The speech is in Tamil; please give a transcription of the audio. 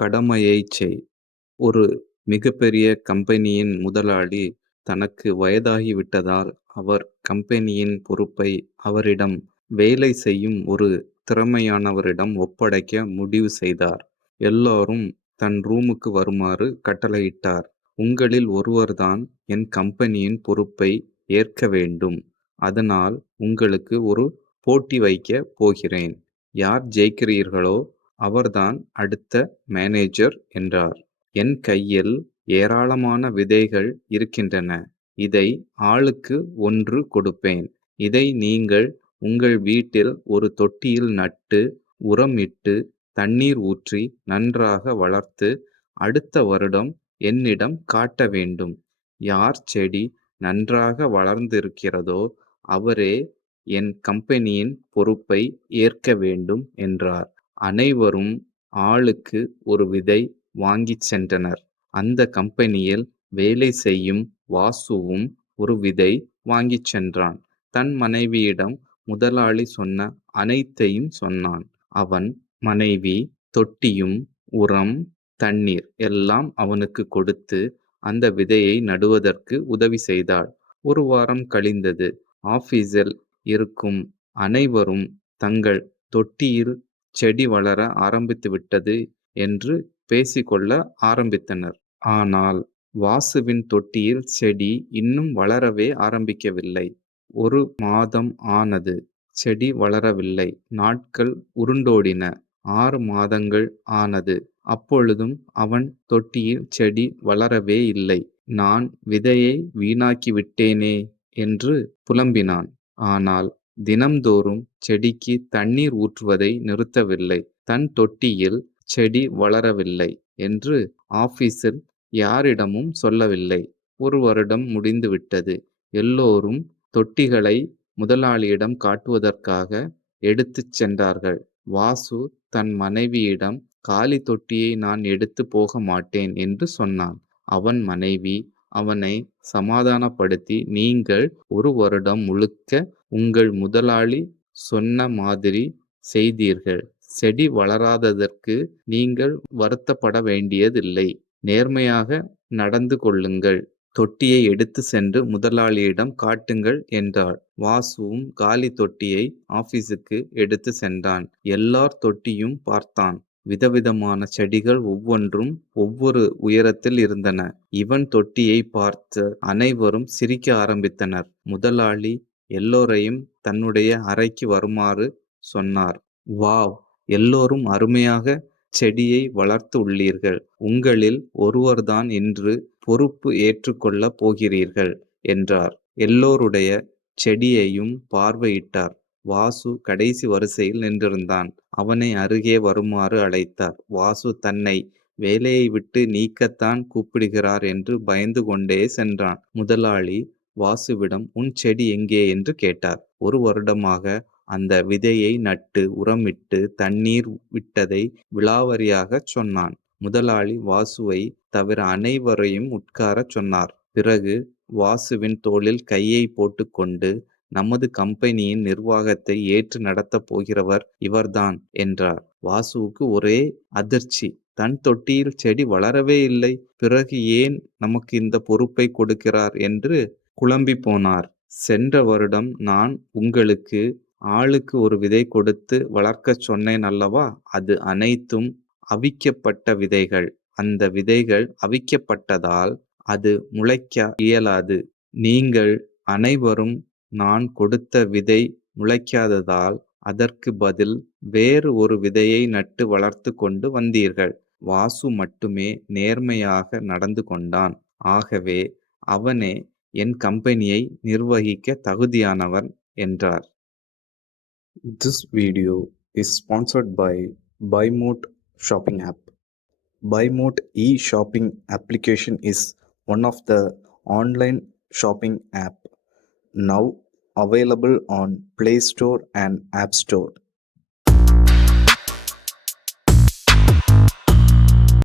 கடமையைச் செய். ஒரு மிகப்பெரிய கம்பெனியின் முதலாளி தனக்கு வயதாகிவிட்டதால் அவர் கம்பெனியின் பொறுப்பை அவரிடம் வேலை செய்யும் ஒரு திறமையானவரிடம் ஒப்படைக்க முடிவு செய்தார். எல்லாரும் தன் ரூமுக்கு வருமாறு கட்டளையிட்டார். உங்களில் ஒருவர்தான் என் கம்பெனியின் பொறுப்பை ஏற்க வேண்டும். அதனால் உங்களுக்கு ஒரு போட்டி வைக்கப் போகிறேன். யார் ஜெயிக்கிறீர்களோ அவர்தான் அடுத்த மேனேஜர் என்றார். என் கையில் ஏராளமான விதைகள் இருக்கின்றன. இதை ஆளுக்கு 1 கொடுப்பேன். இதை நீங்கள் உங்கள் வீட்டில் ஒரு தொட்டியில் நட்டு, உரம் இட்டு, தண்ணீர் ஊற்றி நன்றாக வளர்த்து, அடுத்த வருடம் என்னிடம் காட்ட வேண்டும். யார் செடி நன்றாக வளர்ந்திருக்கிறதோ அவரே என் கம்பெனியின் பொறுப்பை ஏற்க வேண்டும் என்றார். அனைவரும் ஆளுக்கு ஒரு விதை வாங்கிச் சென்றனர். அந்த கம்பெனியில் வேலை செய்யும் வாசுவும் ஒரு விதை வாங்கிச் சென்றான். தன் மனைவியிடம் முதலாளி சொன்ன அனைத்தையும் சொன்னான். அவன் மனைவி தொட்டியும், உரம், தண்ணீர் எல்லாம் அவனுக்கு கொடுத்து அந்த விதையை நடுவதற்கு உதவி செய்தாள். 1 வாரம் கழிந்தது. ஆபீஸில் இருக்கும் அனைவரும் தங்கள் தொட்டியில் செடி வளர ஆரம்பித்துவிட்டது என்று பேசிக்கொள்ள ஆரம்பித்தனர். ஆனால் வாசுவின் தொட்டியில் செடி இன்னும் வளரவே ஆரம்பிக்கவில்லை. 1 மாதம் ஆனது. செடி வளரவில்லை. நாட்கள் உருண்டோடின. 6 மாதங்கள் ஆனது. அப்பொழுதும் அவன் தொட்டியில் செடி வளரவே இல்லை. நான் விதையை வீணாக்கிவிட்டேனே என்று புலம்பினான். ஆனால் தினம்தோறும் செடிக்கு தண்ணீர் ஊற்றுவதை நிறுத்தவில்லை. தன் தொட்டியில் செடி வளரவில்லை என்று ஆபீஸில் யாரிடமும் சொல்லவில்லை. 1 வருடம் முடிந்துவிட்டது. எல்லோரும் தொட்டிகளை முதலாளியிடம் காட்டுவதற்காக எடுத்துச் சென்றார்கள். வாசு தன் மனைவியிடம் காலி தொட்டியை நான் எடுத்துப் போக மாட்டேன் என்று சொன்னான். அவன் மனைவி அவனை சமாதானப்படுத்தி, நீங்கள் 1 வருடம் முழுக்க உங்கள் முதலாளி சொன்ன மாதிரி செய்தீர்கள். செடி வளராததற்கு நீங்கள் வருத்தப்பட வேண்டியதில்லை. நேர்மையாக நடந்து கொள்ளுங்கள். தொட்டியை எடுத்து சென்று முதலாளியிடம் காட்டுங்கள் என்றாள். வாசுவும் காலி தொட்டியை ஆபீஸுக்கு எடுத்து சென்றான். எல்லார் தொட்டியும் பார்த்தான். விதவிதமான செடிகள் ஒவ்வொன்றும் ஒவ்வொரு உயரத்தில் இருந்தன. இவன் தொட்டியை பார்த்து அனைவரும் சிரிக்க ஆரம்பித்தனர். முதலாளி எல்லோரையும் தன்னுடைய அறைக்கு வருமாறு சொன்னார். வாவ், எல்லோரும் அருமையாக செடியை வளர்த்து உள்ளீர்கள். உங்களில் ஒருவர்தான் இன்று பொறுப்பு ஏற்றுக்கொள்ளப் போகிறீர்கள் என்றார். எல்லோருடைய செடியையும் பார்வையிட்டார். வாசு கடைசி வரிசையில் நின்றிருந்தான். அவனை அருகே வருமாறு அழைத்தார். வாசு தன்னை வேலையை விட்டு நீக்கத்தான் கூப்பிடுகிறார் என்று பயந்து கொண்டே சென்றான். முதலாளி வாசுவிடம் உன் செடி எங்கே என்று கேட்டார். 1 வருடமாக அந்த விதையை நட்டு, உரமிட்டு, தண்ணீர் விட்டதை விலாவரியாகச் சொன்னான். முதலாளி வாசுவை தவிர அனைவரையும் உட்காரச் சொன்னார். பிறகு வாசுவின் தோளில் கையை போட்டுக்கொண்டு, நமது கம்பெனியின் நிர்வாகத்தை ஏற்று நடத்தப் போகிறவர் இவர்தான் என்றார். வாசுவுக்கு ஒரே அதிர்ச்சி. தன் தொட்டியில் செடி வளரவே இல்லை. பிறகு ஏன் நமக்கு இந்த பொறுப்பை கொடுக்கிறார் என்று குழம்பி போனார். சென்ற வருடம் நான் உங்களுக்கு ஆளுக்கு ஒரு விதை கொடுத்து வளர்க்கச் சொன்னேன் அல்லவா? அது அனைத்தும் அவிக்கப்பட்ட விதைகள். அந்த விதைகள் அவிக்கப்பட்டதால் அது முளைக்க இயலாது. நீங்கள் அனைவரும் நான் கொடுத்த விதை முளைக்காததால் அதற்கு பதில் வேறு ஒரு விதையை நட்டு வளர்த்து கொண்டு வந்தீர்கள். வாசு மட்டுமே நேர்மையாக நடந்து கொண்டான். ஆகவே அவனே என் கம்பெனியை நிர்வகிக்க தகுதியானவன் என்றார். This video is sponsored by BuyMote shopping app. BuyMote e-shopping application is one of the online shopping app now available on Play Store and App Store.